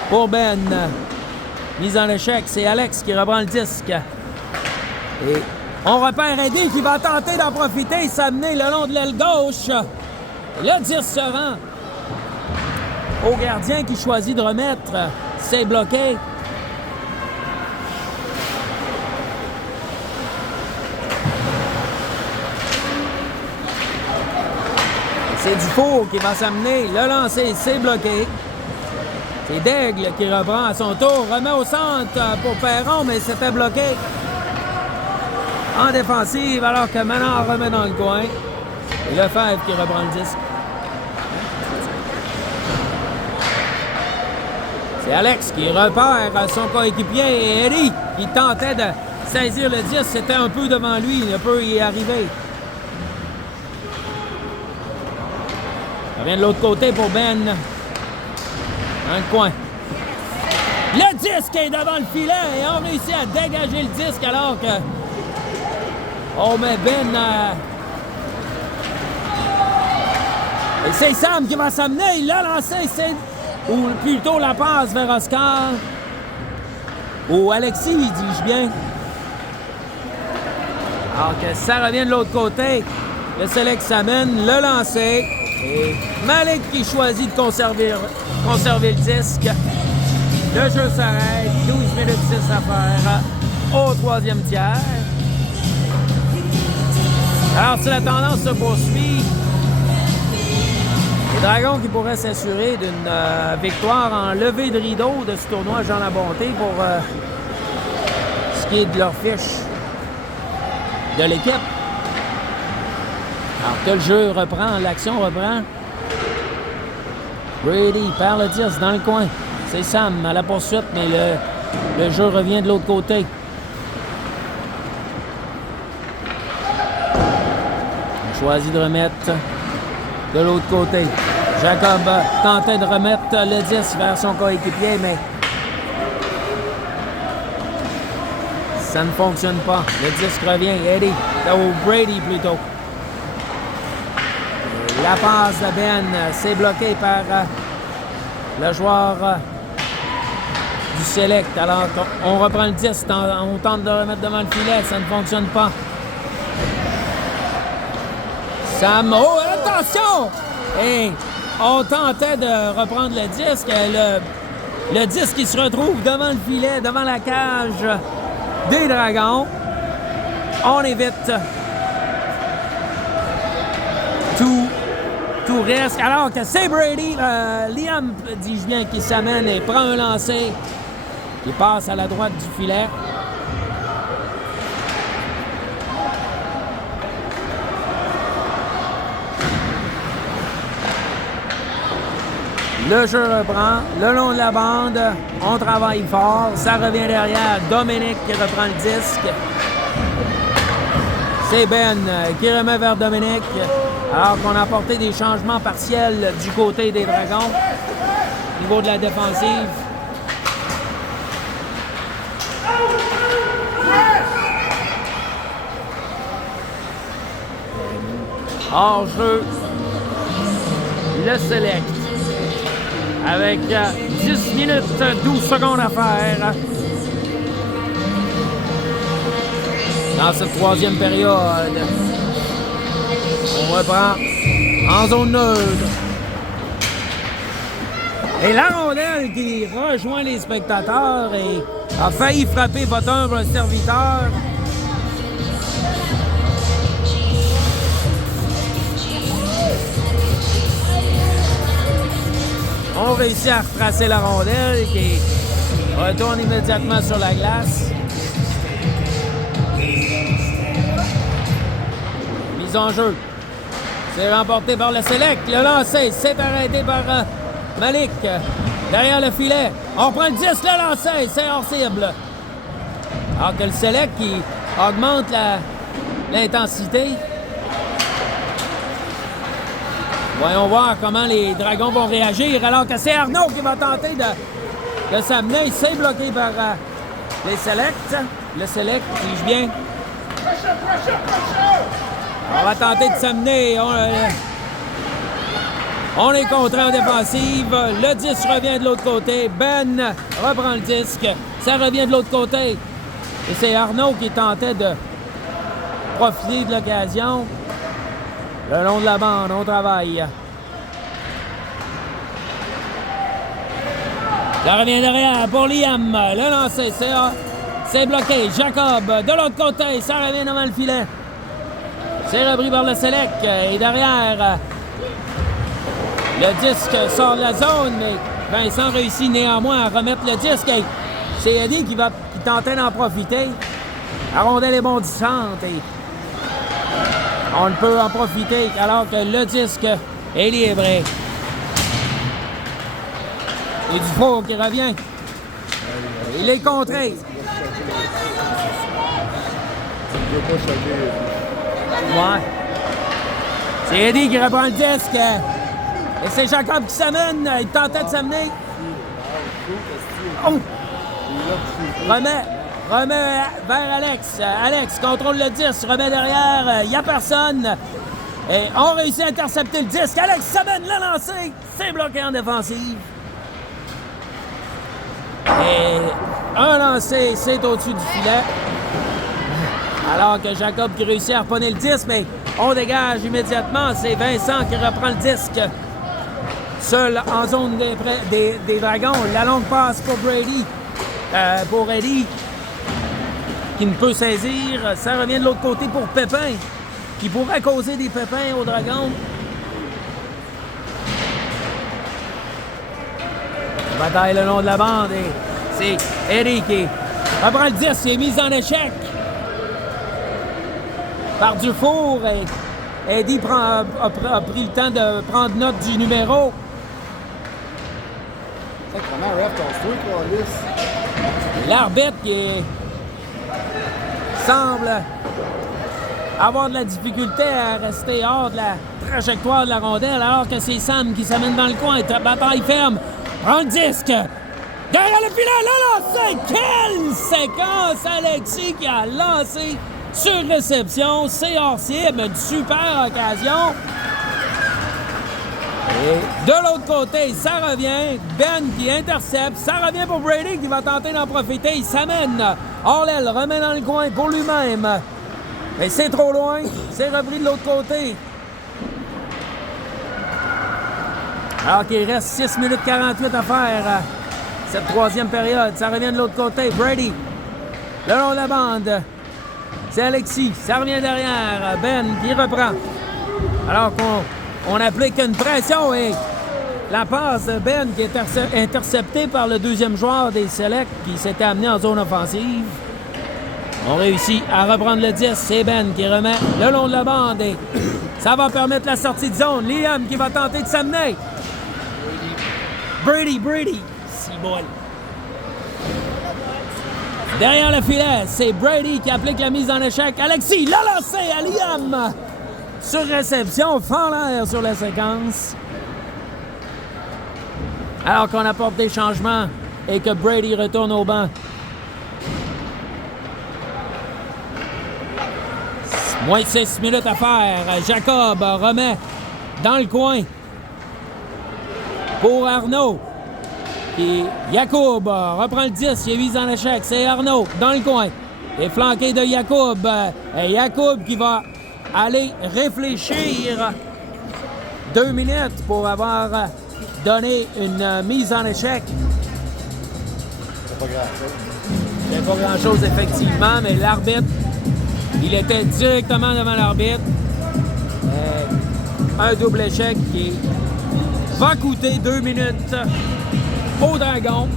Pour Ben. Mise en échec. C'est Alex qui reprend le disque. Et on repère Eddie qui va tenter d'en profiter et s'amener le long de l'aile gauche. Le disque se rend au gardien qui choisit de remettre. C'est bloqué. C'est Dufour qui va s'amener. Le lancer, c'est bloqué. C'est Daigle qui reprend à son tour. Remet au centre pour Perron, mais c'était bloqué. En défensive, alors que Ménard remet dans le coin. Et Lefebvre qui reprend le disque. C'est Alex qui repère son coéquipier et Eddie qui tentait de saisir le disque. C'était un peu devant lui. Il ne peut y arriver. Ça vient de l'autre côté pour Ben. Dans le coin. Le disque est devant le filet et on réussit à dégager le disque alors que on met Ben Et c'est Sam qui va s'amener. Il l'a lancé. Ou plutôt la passe vers Oscar. Ou Alexis, dis-je bien. Alors que ça revient de l'autre côté. Le Select s'amène, le lancer. Et Malik qui choisit de conserver le disque. Le jeu s'arrête. 12 minutes 6 à faire au troisième tiers. Alors, si la tendance se poursuit, les Dragons qui pourraient s'assurer d'une victoire en levée de rideau de ce tournoi Jean Labonté pour ce qui est de leur fiche de l'équipe. Alors que le jeu reprend, l'action reprend. Brady perd le 10 dans le coin. C'est Sam à la poursuite, mais le jeu revient de l'autre côté. On choisit de remettre de l'autre côté. Jacob tentait de remettre le 10 vers son coéquipier, mais ça ne fonctionne pas. Le disque revient. Eddie, ou Brady plutôt. La passe de Ben, c'est bloqué par le joueur du Select. Alors on reprend le 10, on tente de remettre devant le filet, ça ne fonctionne pas. Sam, oh attention! Et on tentait de reprendre le disque. Le disque qui se retrouve devant le filet, devant la cage des Dragons. On évite tout risque. Alors que c'est Brady, Liam, dis-je bien, qui s'amène et prend un lancer qui passe à la droite du filet. Le jeu reprend, le long de la bande, on travaille fort, ça revient derrière, Dominique qui reprend le disque. C'est Ben qui remet vers Dominique, alors qu'on a apporté des changements partiels du côté des Dragons, au niveau de la défensive. Hors jeu, le Select. Avec 10 minutes 12 secondes à faire dans cette troisième période. On reprend en zone neutre. Et la rondelle qui rejoint les spectateurs et a failli frapper votre humble serviteur. On réussit à retracer la rondelle qui retourne immédiatement sur la glace. Mise en jeu. C'est remporté par le Select. Le lancer, c'est arrêté par Malik. Derrière le filet. On prend le 10, le lancer, c'est hors cible. Alors que le Select qui augmente l'intensité. Voyons voir comment les Dragons vont réagir, alors que c'est Arnaud qui va tenter de s'amener. C'est bloqué par les Selects. Le Select, dis-je bien. On va tenter de s'amener. On est contré en défensive. Le 10 revient de l'autre côté. Ben reprend le disque. Ça revient de l'autre côté. Et c'est Arnaud qui tentait de profiter de l'occasion. Le long de la bande, on travaille. Ça revient derrière pour Liam. Le lancer, c'est bloqué. Jacob, de l'autre côté, ça revient devant le filet. C'est repris par le Select. Et derrière, le disque sort de la zone, mais Vincent réussit néanmoins à remettre le disque. Et c'est Eddie qui tentait d'en profiter. La rondelle est bondissante et on ne peut en profiter alors que le disque est libre. Et Dufour qui revient. Il est contré. Ouais. C'est Eddie qui reprend le disque. Et c'est Jacob qui s'amène. Il tentait de s'amener. Oh! Remet vers Alex. Alex contrôle le 10, remet derrière. Il n'y a personne. Et on réussit à intercepter le disque. Alex Sabine l'a lancé. C'est bloqué en défensive. Et un lancé, c'est au-dessus du filet. Alors que Jacob qui réussit à reponner le disque, mais on dégage immédiatement. C'est Vincent qui reprend le disque. Seul en zone des Dragons. La longue passe pour Brady. Pour Eddie. Qui ne peut saisir. Ça revient de l'autre côté pour Pépin. Qui pourrait causer des pépins aux Dragons. Bataille le long de la bande. Et c'est Eddie qui reprend le disque. Il est mis en échec par Dufour. Et Eddie a pris le temps de prendre note du numéro. Comment ref ton truc, L'arbitre qui semble avoir de la difficulté à rester hors de la trajectoire de la rondelle, alors que c'est Sam qui s'amène dans le coin. Bataille ferme. Prend le disque. Derrière le filet, là, lancé. Quelle séquence! Alexis qui a lancé sur réception. C'est hors cible. Une super occasion. Et de l'autre côté, ça revient. Ben qui intercepte. Ça revient pour Brady qui va tenter d'en profiter. Il s'amène. Orlel remet dans le coin pour lui-même. Mais c'est trop loin. C'est repris de l'autre côté. Alors qu'il reste 6 minutes 48 à faire cette troisième période. Ça revient de l'autre côté. Brady, le long de la bande. C'est Alexis. Ça revient derrière. Ben qui reprend. Alors qu'on applique une pression et la passe de Ben qui est interceptée par le deuxième joueur des Selects qui s'était amené en zone offensive. On réussit à reprendre le 10. C'est Ben qui remet le long de la bande et ça va permettre la sortie de zone. Liam qui va tenter de s'amener. Brady. C'est bon. Derrière le filet, c'est Brady qui applique la mise en échec. Alexis l'a lancé à Liam. Sur réception, fend l'air sur la séquence. Alors qu'on apporte des changements et que Brady retourne au banc. Moins de 6 minutes à faire. Jacob remet dans le coin pour Arnaud. Et Yacoub reprend le 10. Il est mis en échec. C'est Arnaud dans le coin. Et flanqué de Yacoub. Et Yacoub qui va aller réfléchir 2 minutes pour avoir donné une mise en échec. C'est pas grand-chose. C'est pas grand-chose, effectivement, mais l'arbitre, il était directement devant l'arbitre. Un double échec qui va coûter 2 minutes aux Dragons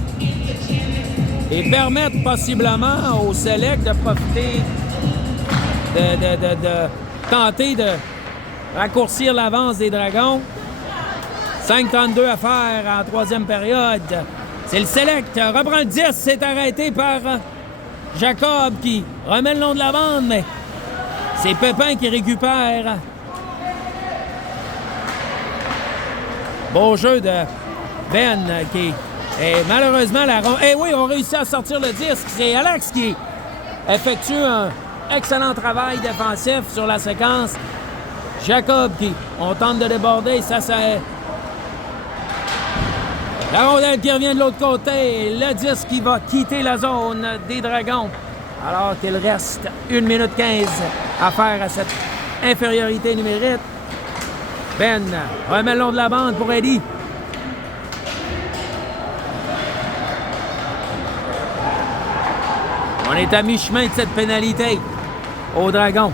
et permettre possiblement au Select de profiter de tenter de raccourcir l'avance des Dragons. 5:32 à faire en troisième période. C'est le Select. Reprend le 10. C'est arrêté par Jacob qui remet le long de la bande, mais c'est Pépin qui récupère. Beau jeu de Ben qui est malheureusement la ronde. Eh oui, on réussit à sortir le disque. C'est Alex qui effectue un excellent travail défensif sur la séquence. Jacob qui, on tente de déborder, ça c'est... La rondelle qui revient de l'autre côté, le disque qui va quitter la zone des Dragons. Alors qu'il reste 1 minute 15 à faire à cette infériorité numérique. Ben remet le long de la bande pour Eddie. On est à mi-chemin de cette pénalité aux Dragons.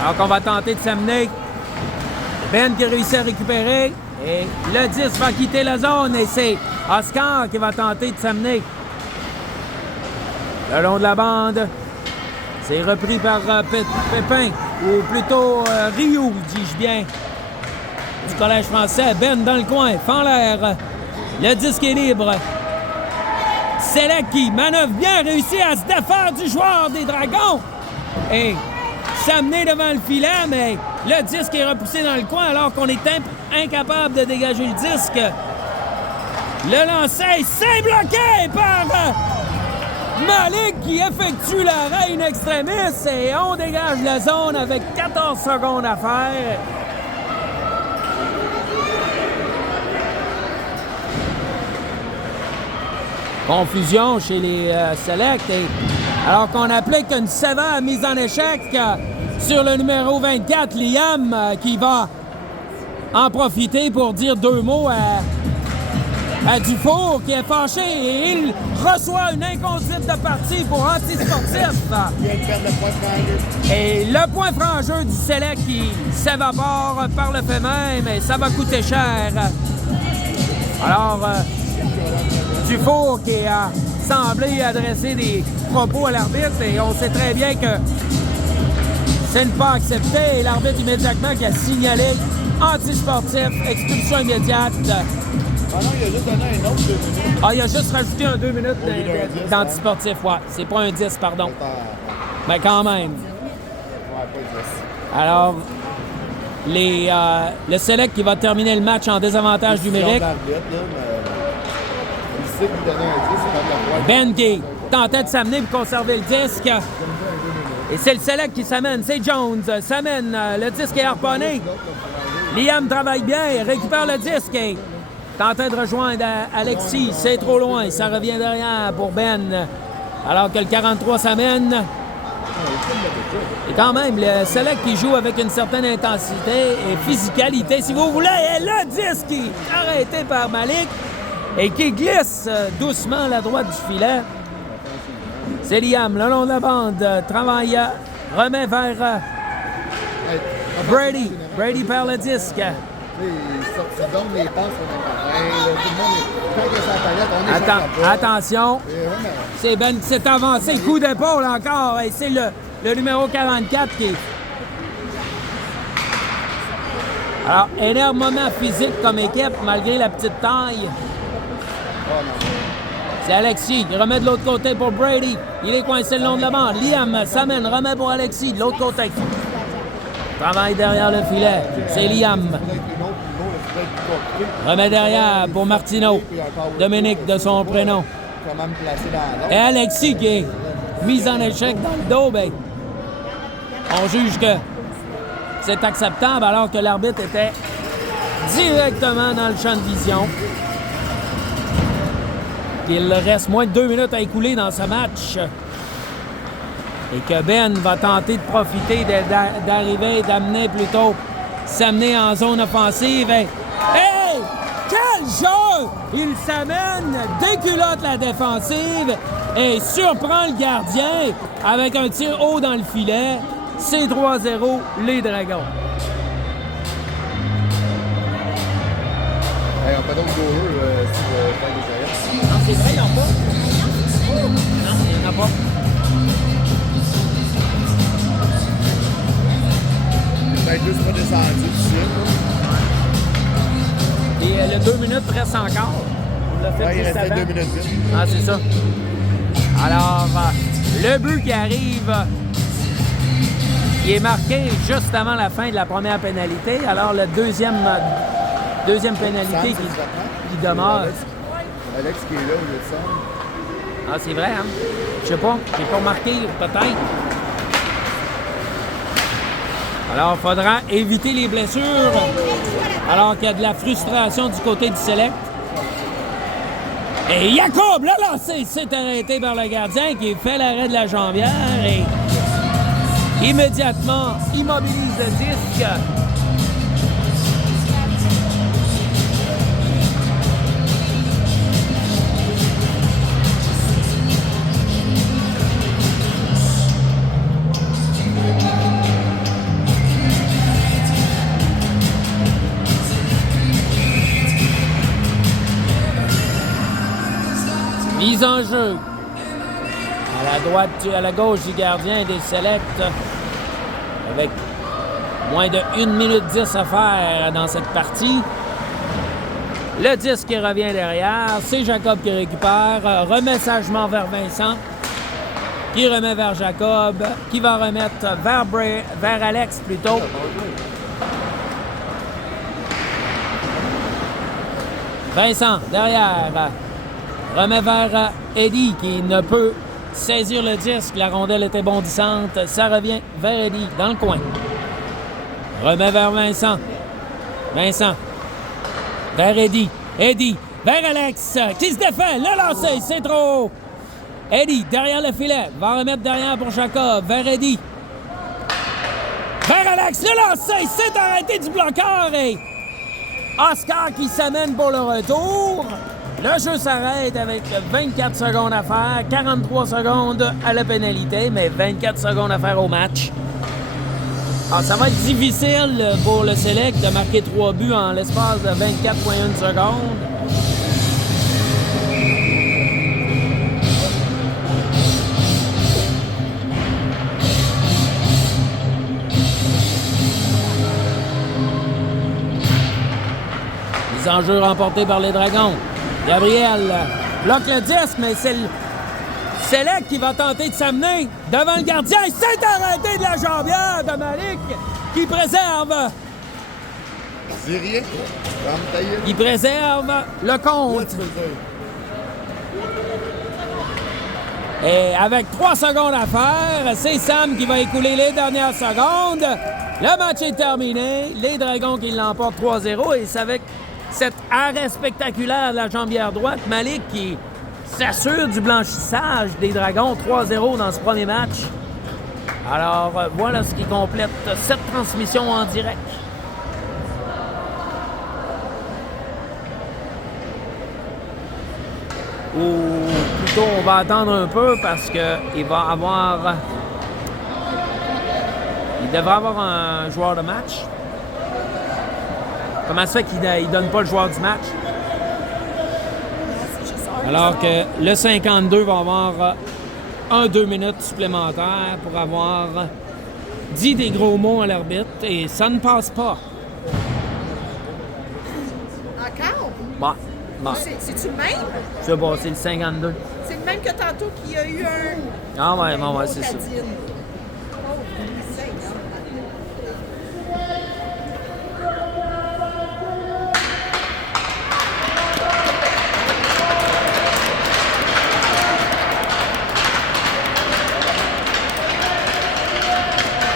Alors qu'on va tenter de s'amener. Ben qui réussit à récupérer. Et le 10 va quitter la zone et c'est Oscar qui va tenter de s'amener. Le long de la bande, c'est repris par Pépin, ou plutôt Rioux, dis-je bien, du Collège français. Ben dans le coin, fend l'air. Le disque est libre. Select qui manœuvre bien, réussit à se défaire du joueur des Dragons. Et s'amener devant le filet, mais le disque est repoussé dans le coin alors qu'on est incapable de dégager le disque. Le lancer, c'est bloqué par Malik qui effectue l'arrêt in extremis et on dégage la zone avec 14 secondes à faire. Confusion chez les Select. Et alors qu'on applique une sévère mise en échec sur le numéro 24, Liam, qui va en profiter pour dire deux mots à Dufour, qui est fâché et il reçoit une inconduite de partie pour antisportif. Il vient de perdre le point frangeux. Et le point frangeux du Select qui s'évapore par le fait même, et ça va coûter cher. Alors, Dufour qui a semblé adresser des propos à l'arbitre, et on sait très bien que c'est ne pas accepté, et l'arbitre immédiatement qui a signalé antisportif, expulsion immédiate. Ah non, il a juste donné un autre 2 minutes. Ah, il a juste rajouté un 2 minutes Au lieu d'un 10, d'antisportif, ouais. C'est pas un 10, pardon. Attends, Mais quand même. ouais, pas 10. Alors, le Select qui va terminer le match en désavantage numérique. L'arbitre, là, mais il sait qu'il donnait un 10, c'est comme la fois. Ben qui tentait de s'amener pour conserver le disque. Et c'est le Select qui s'amène. C'est Jones. S'amène. Le disque est harponné. Liam travaille bien. Il récupère le disque. Et tentait de rejoindre Alexis. C'est trop loin. Ça revient derrière pour Ben. Alors que le 43 s'amène. Et quand même, le Select qui joue avec une certaine intensité et physicalité, si vous voulez. Et le disque qui est arrêté par Malik et qui glisse doucement à la droite du filet. C'est Liam, le long de la bande, travaille, remet vers Brady. Brady perd le disque. Il donne les passes au même temps. Tout le monde est... Quand il est sur la palette, on est Attention, c'est Ben qui s'est avancé, le coup d'épaule encore. Et c'est le numéro 44 qui est... Alors, énormément physique comme équipe, malgré la petite taille. C'est Alexis qui remet de l'autre côté pour Brady. Il est coincé le long de la bande. Liam s'amène, remet pour Alexis de l'autre côté. Travaille derrière le filet. C'est Liam. Remet derrière pour Martineau. Dominique de son prénom. Et Alexis qui est mis en échec dans le dos, ben, on juge que c'est acceptable alors que l'arbitre était directement dans le champ de vision. Il reste moins de 2 minutes à écouler dans ce match. Et que Ben va tenter de profiter d'arriver, d'amener plutôt, s'amener en zone offensive. Et, hey! Quel jeu! Il s'amène, déculotte la défensive et surprend le gardien avec un tir haut dans le filet. C'est 3-0, les Dragons. Hey, on fait donc goaler si vous faire des arrêts. Non, c'est vrai, il n'y en a pas. Non, il n'y en a pas. Peut-être juste pas descendu ici. Et le 2 minutes reste encore. On l'a fait Ouais, il juste restait avant. 2 minutes 10. Ah, c'est ça. Alors, le but qui arrive, il est marqué juste avant la fin de la première pénalité. Alors, le deuxième pénalité qui demeure. Alex qui est là au lieu de ça. Ah, c'est vrai, hein? Je sais pas. J'ai pas marqué, peut-être. Alors, il faudra éviter les blessures. Alors qu'il y a de la frustration du côté du Select. Et Jacob, le lancé, s'est arrêté par le gardien qui fait l'arrêt de la jambière et immédiatement immobilise le disque. Mise en jeu. À la gauche du gardien des Select. Avec moins de 1 minute 10 à faire dans cette partie. Le disque qui revient derrière. C'est Jacob qui récupère. Remet sagement vers Vincent. Qui remet vers Jacob. Qui va remettre vers Alex plutôt. Vincent derrière. Remet vers Eddie qui ne peut saisir le disque. La rondelle était bondissante. Ça revient vers Eddie, dans le coin. Remet vers Vincent. Vincent. Vers Eddie. Eddie. Vers Alex, qui se défait. Le lancer, c'est trop haut. Eddie, derrière le filet. Va remettre derrière pour Jacob. Vers Eddie. Vers Alex, le lancer, c'est arrêté du bloqueur. Et Oscar qui s'amène pour le retour. Le jeu s'arrête avec 24 secondes à faire, 43 secondes à la pénalité, mais 24 secondes à faire au match. Alors, ça va être difficile pour le Select de marquer 3 buts en l'espace de 24,1 secondes. Les enjeux remportés par les Dragons. Gabriel bloque le disque, mais c'est le Select qui va tenter de s'amener devant le gardien. C'est arrêté de la jambière de Malik qui préserve. C'est rien. Il préserve le compte. Et avec 3 secondes à faire, c'est Sam qui va écouler les dernières secondes. Le match est terminé. Les Dragons qui l'emportent 3-0. Et c'est avec cet arrêt spectaculaire de la jambière droite, Malik qui s'assure du blanchissage des Dragons 3-0 dans ce premier match. Alors, voilà ce qui complète cette transmission en direct. Ou plutôt, on va attendre un peu parce qu'il va avoir... Il devrait avoir un joueur de match. Comment ça fait qu'il ne donne pas le joueur du match? Alors que le 52 va avoir 1-2 minutes supplémentaires pour avoir dit des gros mots à l'arbitre et ça ne passe pas. Encore? Bon. C'est-tu le même? Je sais pas, c'est le 52. C'est le même que tantôt qu'il y a eu un... Ah ouais, c'est ça.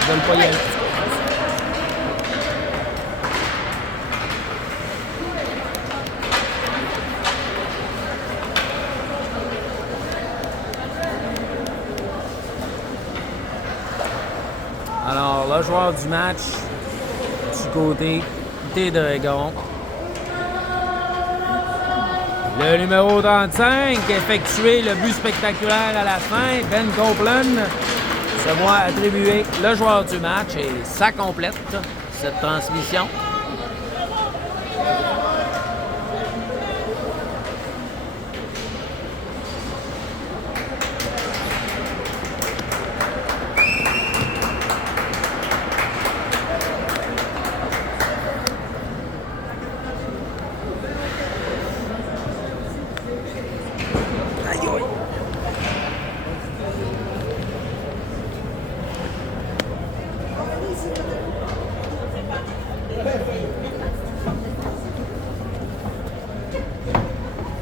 Ils veulent pas y aller. Alors, le joueur du match du côté des Dragons. Le numéro 35, effectué le but spectaculaire à la fin, Ben Copeland, se voit attribuer le joueur du match et ça complète cette transmission.